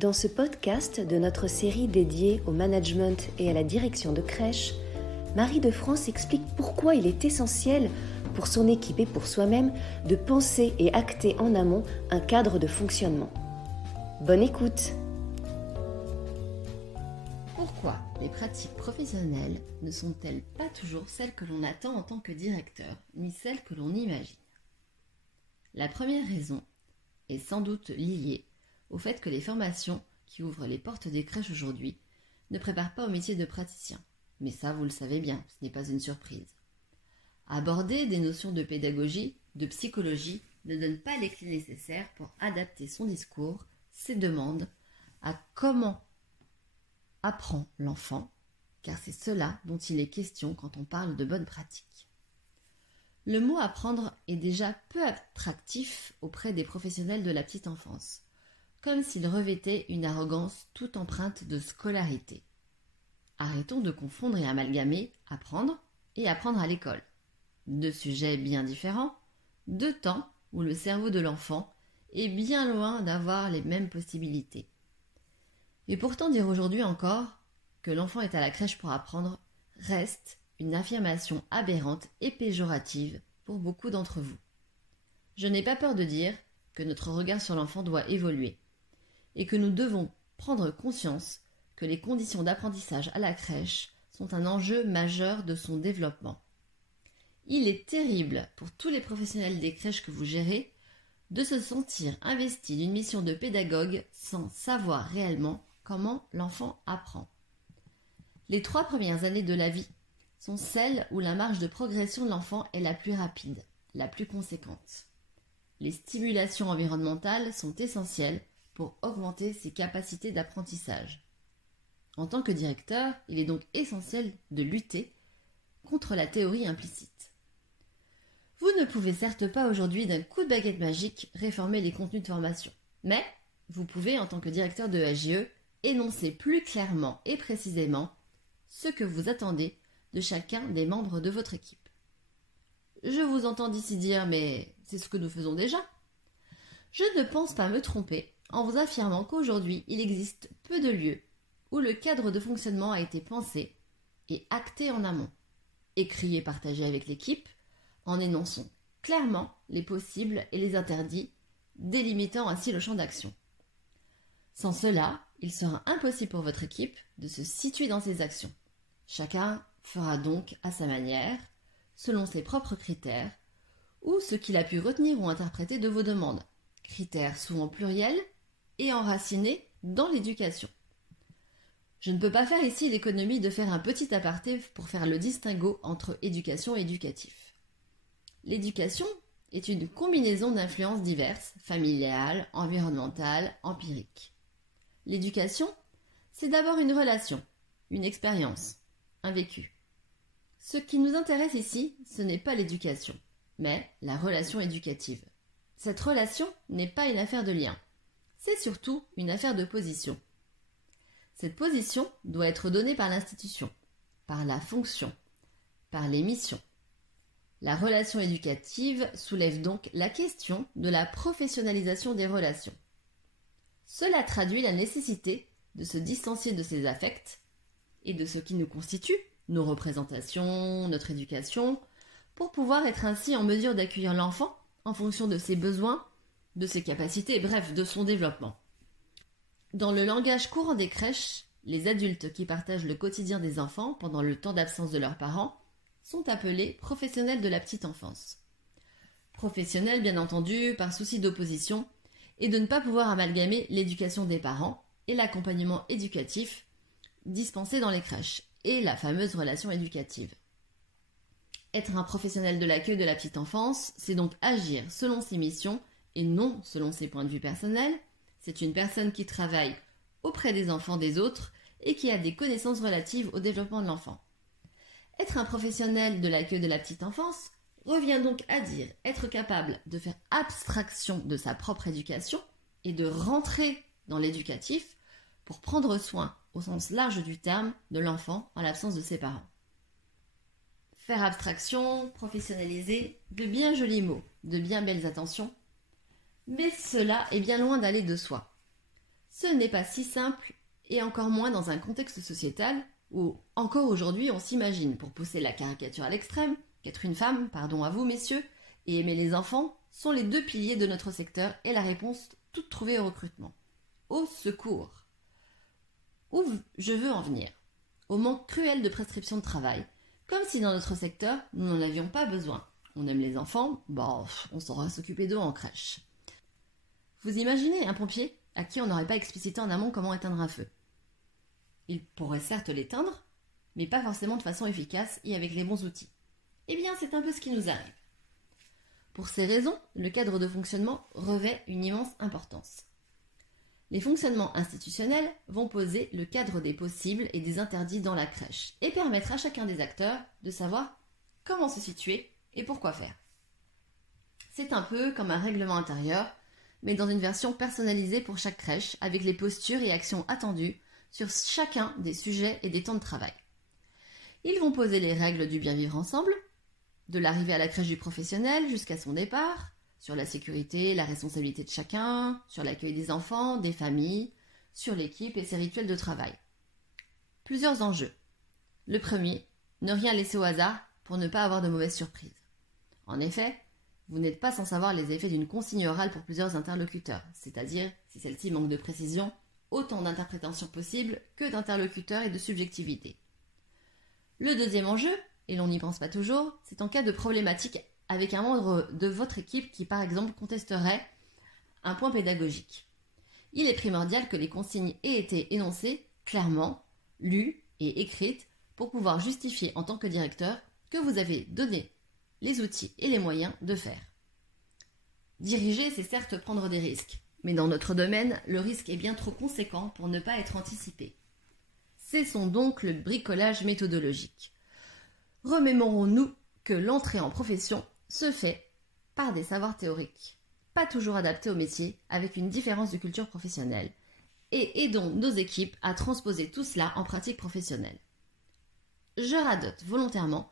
Dans ce podcast de notre série dédiée au management et à la direction de crèche, Marie de France explique pourquoi il est essentiel pour son équipe et pour soi-même de penser et acter en amont un cadre de fonctionnement. Bonne écoute! Pourquoi les pratiques professionnelles ne sont-elles pas toujours celles que l'on attend en tant que directeur, ni celles que l'on imagine? La première raison est sans doute liée au fait que les formations qui ouvrent les portes des crèches aujourd'hui ne préparent pas au métier de praticien. Mais ça, vous le savez bien, ce n'est pas une surprise. Aborder des notions de pédagogie, de psychologie, ne donne pas les clés nécessaires pour adapter son discours, ses demandes, à comment apprend l'enfant, car c'est cela dont il est question quand on parle de bonnes pratiques. Le mot apprendre est déjà peu attractif auprès des professionnels de la petite enfance, comme s'il revêtait une arrogance toute empreinte de scolarité. Arrêtons de confondre et amalgamer apprendre et apprendre à l'école. Deux sujets bien différents, deux temps où le cerveau de l'enfant est bien loin d'avoir les mêmes possibilités. Et pourtant dire aujourd'hui encore que l'enfant est à la crèche pour apprendre reste une affirmation aberrante et péjorative pour beaucoup d'entre vous. Je n'ai pas peur de dire que notre regard sur l'enfant doit évoluer et que nous devons prendre conscience que les conditions d'apprentissage à la crèche sont un enjeu majeur de son développement. Il est terrible pour tous les professionnels des crèches que vous gérez de se sentir investis d'une mission de pédagogue sans savoir réellement comment l'enfant apprend. Les 3 premières années de la vie sont celles où la marge de progression de l'enfant est la plus rapide, la plus conséquente. Les stimulations environnementales sont essentielles pour augmenter ses capacités d'apprentissage. En tant que directeur, il est donc essentiel de lutter contre la théorie implicite. Vous ne pouvez certes pas aujourd'hui d'un coup de baguette magique réformer les contenus de formation, mais vous pouvez en tant que directeur de AGE énoncer plus clairement et précisément ce que vous attendez de chacun des membres de votre équipe. Je vous entends d'ici dire « mais c'est ce que nous faisons déjà ». Je ne pense pas me tromper en vous affirmant qu'aujourd'hui il existe peu de lieux où le cadre de fonctionnement a été pensé et acté en amont, écrit et partagé avec l'équipe, en énonçant clairement les possibles et les interdits, délimitant ainsi le champ d'action. Sans cela, il sera impossible pour votre équipe de se situer dans ses actions. Chacun fera donc à sa manière, selon ses propres critères, ou ce qu'il a pu retenir ou interpréter de vos demandes, critères souvent pluriels et enracinés dans l'éducation. Je ne peux pas faire ici l'économie de faire un petit aparté pour faire le distinguo entre éducation et éducatif. L'éducation est une combinaison d'influences diverses, familiales, environnementales, empiriques. L'éducation, c'est d'abord une relation, une expérience, un vécu. Ce qui nous intéresse ici, ce n'est pas l'éducation, mais la relation éducative. Cette relation n'est pas une affaire de lien, c'est surtout une affaire de position. Cette position doit être donnée par l'institution, par la fonction, par les missions. La relation éducative soulève donc la question de la professionnalisation des relations. Cela traduit la nécessité de se distancier de ses affects et de ce qui nous constitue, nos représentations, notre éducation, pour pouvoir être ainsi en mesure d'accueillir l'enfant en fonction de ses besoins, de ses capacités, bref, de son développement. Dans le langage courant des crèches, les adultes qui partagent le quotidien des enfants pendant le temps d'absence de leurs parents sont appelés professionnels de la petite enfance. Professionnels, bien entendu, par souci d'opposition et de ne pas pouvoir amalgamer l'éducation des parents et l'accompagnement éducatif dispensé dans les crèches et la fameuse relation éducative. Être un professionnel de l'accueil de la petite enfance, c'est donc agir selon ses missions et non selon ses points de vue personnels. C'est une personne qui travaille auprès des enfants des autres et qui a des connaissances relatives au développement de l'enfant. Être un professionnel de l'accueil de la petite enfance revient donc à dire être capable de faire abstraction de sa propre éducation et de rentrer dans l'éducatif pour prendre soin, au sens large du terme, de l'enfant en l'absence de ses parents. Faire abstraction, professionnaliser, de bien jolis mots, de bien belles intentions, mais cela est bien loin d'aller de soi. Ce n'est pas si simple, et encore moins dans un contexte sociétal où, encore aujourd'hui, on s'imagine, pour pousser la caricature à l'extrême, qu'être une femme, pardon à vous messieurs, et aimer les enfants sont les deux piliers de notre secteur et la réponse toute trouvée au recrutement. Au secours! Où je veux en venir? Au manque cruel de prescriptions de travail, comme si dans notre secteur, nous n'en avions pas besoin. On aime les enfants, on saura s'occuper d'eux en crèche. Vous imaginez un pompier à qui on n'aurait pas explicité en amont comment éteindre un feu? Il pourrait certes l'éteindre, mais pas forcément de façon efficace et avec les bons outils. Eh bien, c'est un peu ce qui nous arrive. Pour ces raisons, le cadre de fonctionnement revêt une immense importance. Les fonctionnements institutionnels vont poser le cadre des possibles et des interdits dans la crèche et permettre à chacun des acteurs de savoir comment se situer et pourquoi faire. C'est un peu comme un règlement intérieur, mais dans une version personnalisée pour chaque crèche avec les postures et actions attendues sur chacun des sujets et des temps de travail. Ils vont poser les règles du bien vivre ensemble, de l'arrivée à la crèche du professionnel jusqu'à son départ, sur la sécurité, la responsabilité de chacun, sur l'accueil des enfants, des familles, sur l'équipe et ses rituels de travail. Plusieurs enjeux. Le premier, ne rien laisser au hasard pour ne pas avoir de mauvaises surprises. En effet, vous n'êtes pas sans savoir les effets d'une consigne orale pour plusieurs interlocuteurs, c'est-à-dire, si celle-ci manque de précision, autant d'interprétations possibles que d'interlocuteurs et de subjectivité. Le deuxième enjeu, et l'on n'y pense pas toujours, c'est en cas de problématique avec un membre de votre équipe qui, par exemple, contesterait un point pédagogique. Il est primordial que les consignes aient été énoncées clairement, lues et écrites pour pouvoir justifier en tant que directeur que vous avez donné les outils et les moyens de faire. Diriger, c'est certes prendre des risques, mais dans notre domaine, le risque est bien trop conséquent pour ne pas être anticipé. Cessons donc le bricolage méthodologique. Remémorons-nous que l'entrée en profession se fait par des savoirs théoriques, pas toujours adaptés au métier, avec une différence de culture professionnelle, et aidons nos équipes à transposer tout cela en pratique professionnelle. Je radote volontairement,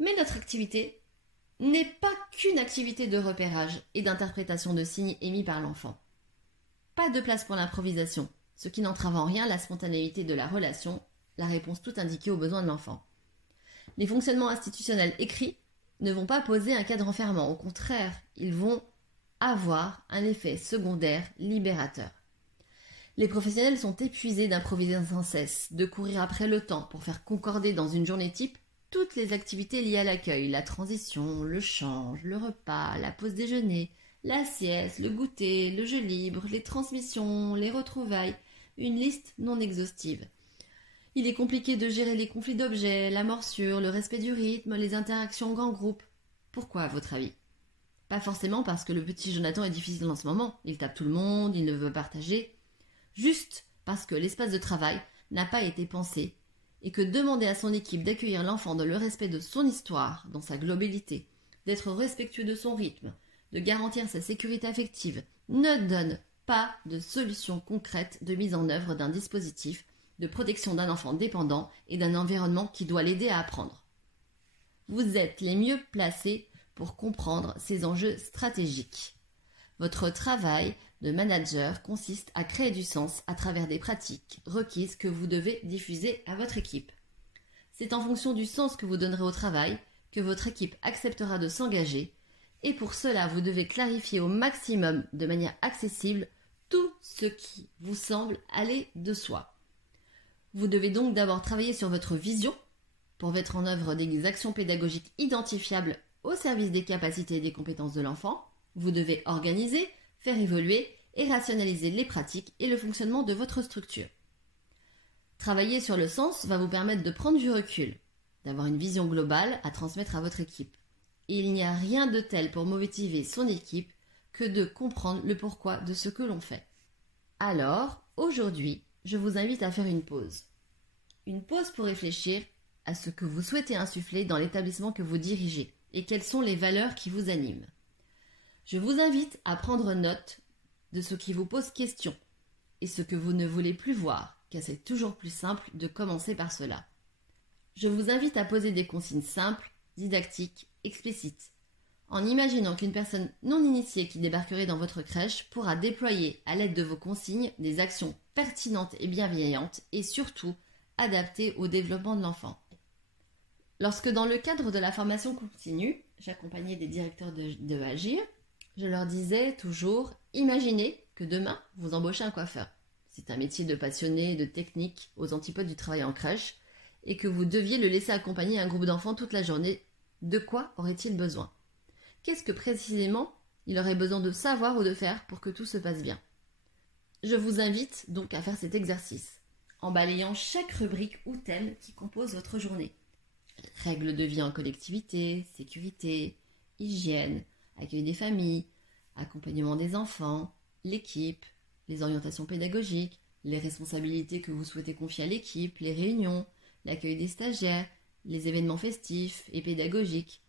mais notre activité n'est pas qu'une activité de repérage et d'interprétation de signes émis par l'enfant. Pas de place pour l'improvisation, ce qui n'entrave en rien la spontanéité de la relation, la réponse toute indiquée aux besoins de l'enfant. Les fonctionnements institutionnels écrits ne vont pas poser un cadre enfermant, au contraire, ils vont avoir un effet secondaire libérateur. Les professionnels sont épuisés d'improviser sans cesse, de courir après le temps pour faire concorder dans une journée type toutes les activités liées à l'accueil, la transition, le change, le repas, la pause déjeuner, la sieste, le goûter, le jeu libre, les transmissions, les retrouvailles, une liste non exhaustive. Il est compliqué de gérer les conflits d'objets, la morsure, le respect du rythme, les interactions en grand groupe. Pourquoi, à votre avis? Pas forcément parce que le petit Jonathan est difficile en ce moment, il tape tout le monde, il ne veut partager. Juste parce que l'espace de travail n'a pas été pensé et que demander à son équipe d'accueillir l'enfant dans le respect de son histoire, dans sa globalité, d'être respectueux de son rythme, de garantir sa sécurité affective, ne donne pas de solution concrète de mise en œuvre d'un dispositif de protection d'un enfant dépendant et d'un environnement qui doit l'aider à apprendre. Vous êtes les mieux placés pour comprendre ces enjeux stratégiques. Votre travail de manager consiste à créer du sens à travers des pratiques requises que vous devez diffuser à votre équipe. C'est en fonction du sens que vous donnerez au travail que votre équipe acceptera de s'engager, et pour cela vous devez clarifier au maximum de manière accessible tout ce qui vous semble aller de soi. Vous devez donc d'abord travailler sur votre vision pour mettre en œuvre des actions pédagogiques identifiables au service des capacités et des compétences de l'enfant. Vous devez organiser, faire évoluer et rationaliser les pratiques et le fonctionnement de votre structure. Travailler sur le sens va vous permettre de prendre du recul, d'avoir une vision globale à transmettre à votre équipe. Et il n'y a rien de tel pour motiver son équipe que de comprendre le pourquoi de ce que l'on fait. Alors, aujourd'hui, je vous invite à faire une pause. Une pause pour réfléchir à ce que vous souhaitez insuffler dans l'établissement que vous dirigez et quelles sont les valeurs qui vous animent. Je vous invite à prendre note de ce qui vous pose question et ce que vous ne voulez plus voir, car c'est toujours plus simple de commencer par cela. Je vous invite à poser des consignes simples, didactiques, explicites. en imaginant qu'une personne non initiée qui débarquerait dans votre crèche pourra déployer à l'aide de vos consignes des actions pertinentes et bienveillantes et surtout adaptées au développement de l'enfant. Lorsque dans le cadre de la formation continue, j'accompagnais des directeurs de Agir, je leur disais toujours « Imaginez que demain, vous embauchez un coiffeur. C'est un métier de passionné, de technique, aux antipodes du travail en crèche, et que vous deviez le laisser accompagner un groupe d'enfants toute la journée. De quoi aurait-il besoin ? Qu'est-ce que précisément il aurait besoin de savoir ou de faire pour que tout se passe bien ? Je vous invite donc à faire cet exercice, en balayant chaque rubrique ou thème qui compose votre journée. Règles de vie en collectivité, sécurité, hygiène, accueil des familles, accompagnement des enfants, l'équipe, les orientations pédagogiques, les responsabilités que vous souhaitez confier à l'équipe, les réunions, l'accueil des stagiaires, les événements festifs et pédagogiques.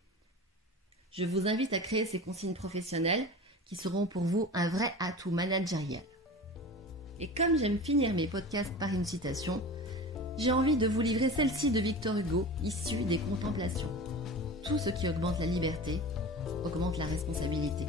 Je vous invite à créer ces consignes professionnelles qui seront pour vous un vrai atout managérial. Et comme j'aime finir mes podcasts par une citation, j'ai envie de vous livrer celle-ci de Victor Hugo, issue des Contemplations. Tout ce qui augmente la liberté augmente la responsabilité.